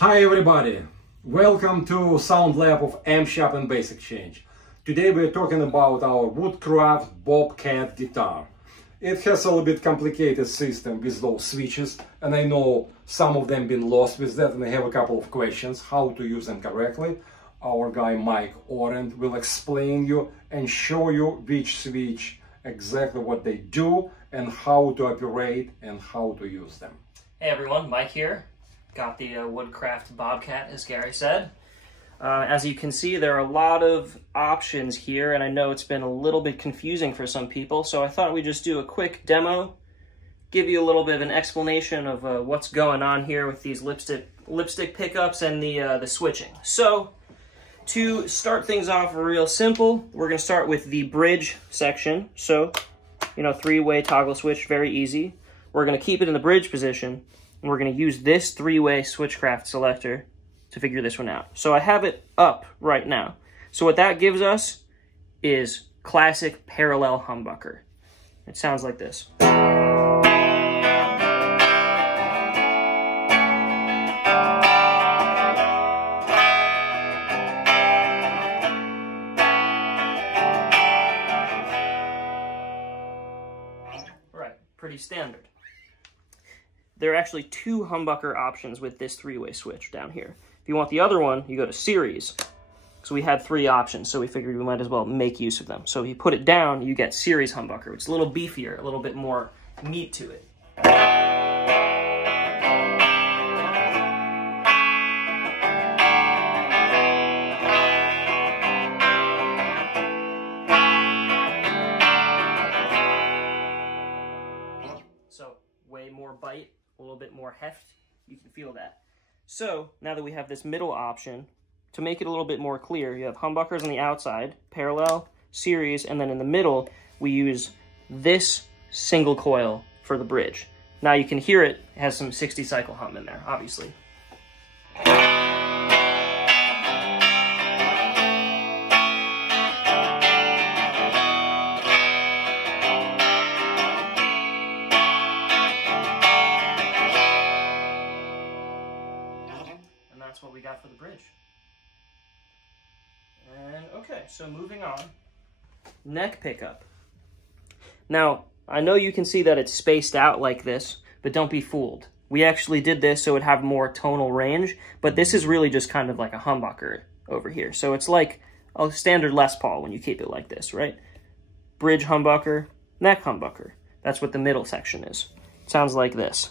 Hi everybody, welcome to Sound Lab of Amp Shop and Bass Exchange. Today we're talking about our Woodcraft Bobcat guitar. It has a little bit complicated system with those switches, and I know some of them been lost with that, and I have a couple of questions how to use them correctly. Our guy Mike Orend will explain you and show you which switch, exactly what they do and how to operate and how to use them. Hey everyone, Mike here. Got the Woodcraft Bobcat, as Gary said. As you can see, there are a lot of options here, and I know it's been a little bit confusing for some people, so I thought we'd just do a quick demo, give you a little bit of an explanation of what's going on here with these lipstick pickups and the switching. So, to start things off real simple, we're going to start with the bridge section. So, three-way toggle switch, very easy. We're going to keep it in the bridge position, and we're going to use this three-way switchcraft selector to figure this one out. So I have it up right now. So what that gives us is classic parallel humbucker. It sounds like this. Right, pretty standard. There are actually two humbucker options with this three-way switch down here. If you want the other one, you go to series. So we had three options, so we figured we might as well make use of them. So if you put it down, you get series humbucker. It's a little beefier, a little bit more meat to it. So way more bite, a little bit more heft, you can feel that. So now that we have this middle option, to make it a little bit more clear, you have humbuckers on the outside, parallel, series, and then in the middle, we use this single coil for the bridge. Now you can hear it has some 60 cycle hum in there, obviously. That's what we got for the bridge. And okay, so moving on. Neck pickup. Now, I know you can see that it's spaced out like this, but don't be fooled. We actually did this so it would have more tonal range, but this is really just kind of like a humbucker over here. So it's like a standard Les Paul when you keep it like this, right? Bridge humbucker, neck humbucker. That's what the middle section is. It sounds like this.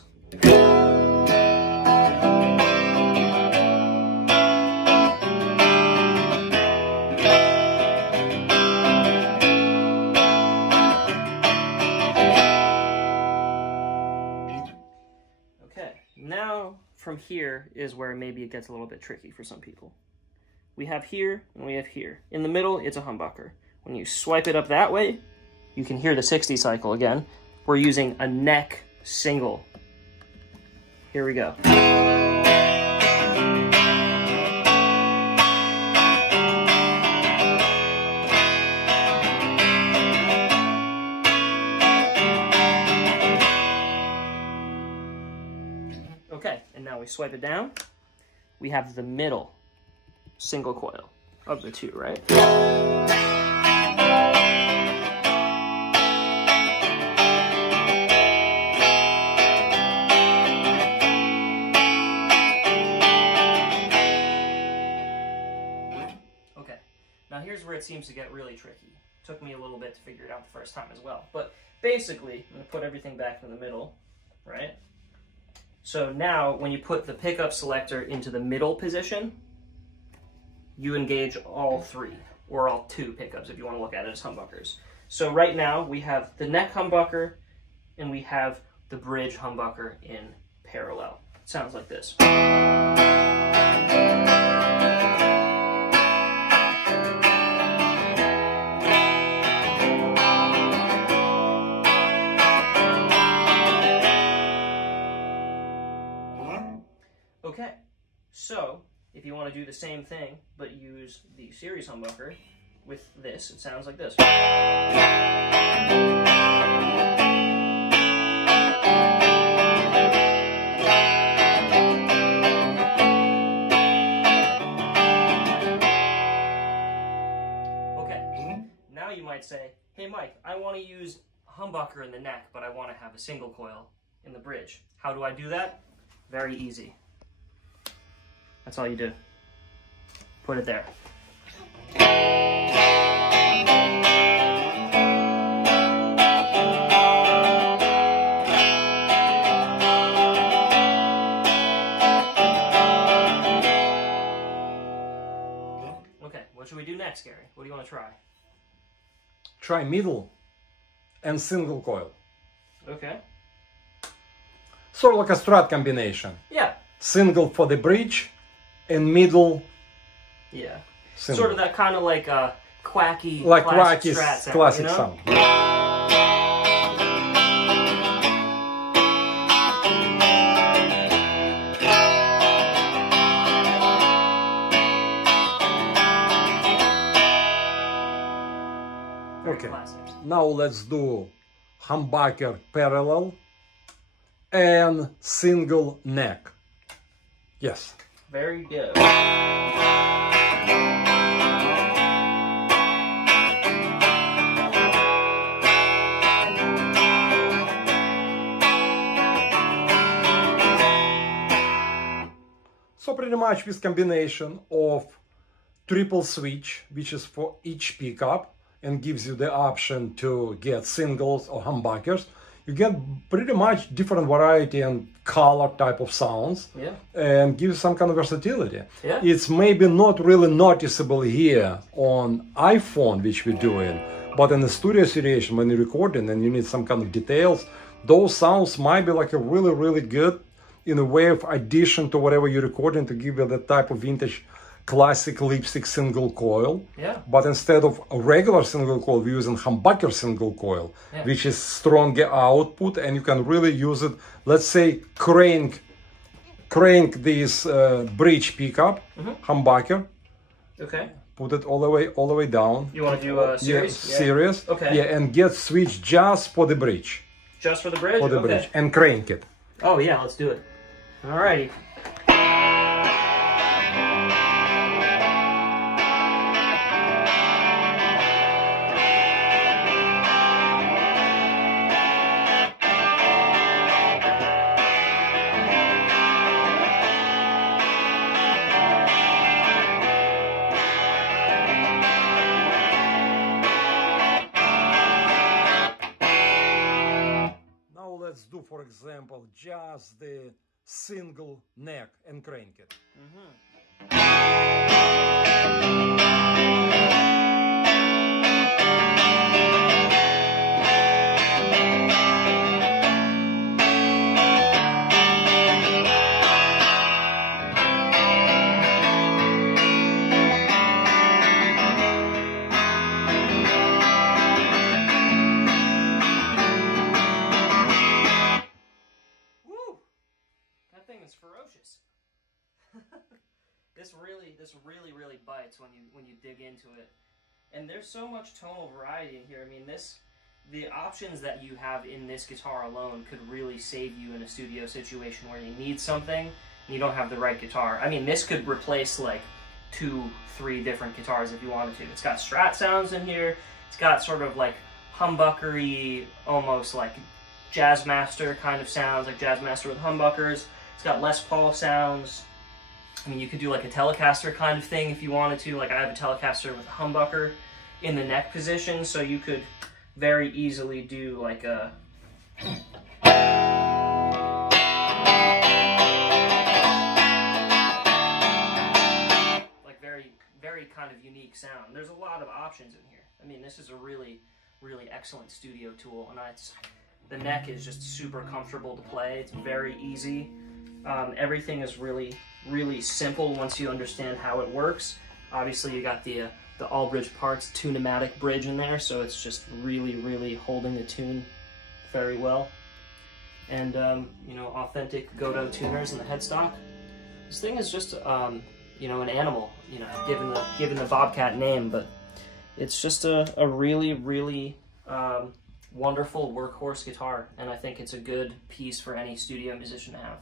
Now, from here is where maybe it gets a little bit tricky for some people. We have here, and we have here. In the middle, it's a humbucker. When you swipe it up that way, you can hear the 60 cycle again. We're using a neck single. Here we go. Okay, and now we swipe it down. We have the middle single coil of the two, right? Okay, now here's where it seems to get really tricky. Took me a little bit to figure it out the first time as well. But basically, I'm gonna put everything back in the middle, right? So now, when you put the pickup selector into the middle position, you engage all three, or all two pickups if you want to look at it as humbuckers. So right now, we have the neck humbucker, and we have the bridge humbucker in parallel. It sounds like this. Okay, so if you want to do the same thing, but use the series humbucker with this, it sounds like this. might say, hey Mike, I want to use humbucker in the neck, but I want to have a single coil in the bridge. How do I do that? Very easy. That's all you do. Put it there. Okay, what should we do next, Gary? What do you want to try? Try middle and single coil. Okay. Sort of like a Strat combination. Yeah. Single for the bridge and middle. Yeah. Single. Sort of that kind of like quacky, like classic quacky Strat sound, classic you know? sound. Okay, now let's do humbucker parallel and single neck. Yes. Very good. So pretty much this combination of triple switch, which is for each pickup and gives you the option to get singles or humbuckers, you get pretty much different variety and color type of sounds. Yeah. And gives some kind of versatility. Yeah. It's maybe not really noticeable here on iPhone, which we're doing, but in the studio situation, when you're recording and you need some kind of details, those sounds might be like a really, really good in a way of addition to whatever you're recording to give you that type of vintage classic lipstick single coil. Yeah. But instead of a regular single coil, we're using humbucker single coil, Yeah. which is stronger output, and you can really use it, let's say, crank this bridge pickup, humbucker, Okay. put it all the way down. You want to do a series? Yeah, series. Okay. Yeah, and get switch just for the bridge. Just for the bridge? For the Okay. bridge, and crank it. Oh yeah, let's do it. Alrighty. Let's do, for example, just the single neck and crank it. Ferocious. This really bites when you dig into it. And there's so much tonal variety in here. I mean, the options that you have in this guitar alone could really save you in a studio situation where you need something and you don't have the right guitar. I mean, this could replace like 2-3 different guitars if you wanted to. It's got Strat sounds in here. It's got sort of like humbuckery, almost like Jazzmaster kind of sounds, like Jazzmaster with humbuckers. It's got Les Paul sounds. I mean, you could do like a Telecaster kind of thing if you wanted to. Like I have a Telecaster with a humbucker in the neck position, so you could very easily do like a... like very kind of unique sound. There's a lot of options in here. I mean, this is a really excellent studio tool, and the neck is just super comfortable to play. It's very easy. Everything is really simple once you understand how it works. Obviously, you got the all bridge parts, tune-o-matic bridge in there, so it's just really holding the tune very well. And you know, authentic Godot tuners in the headstock. This thing is just you know, an animal, you know, given the Bobcat name, but it's just a really wonderful workhorse guitar, and I think it's a good piece for any studio musician to have.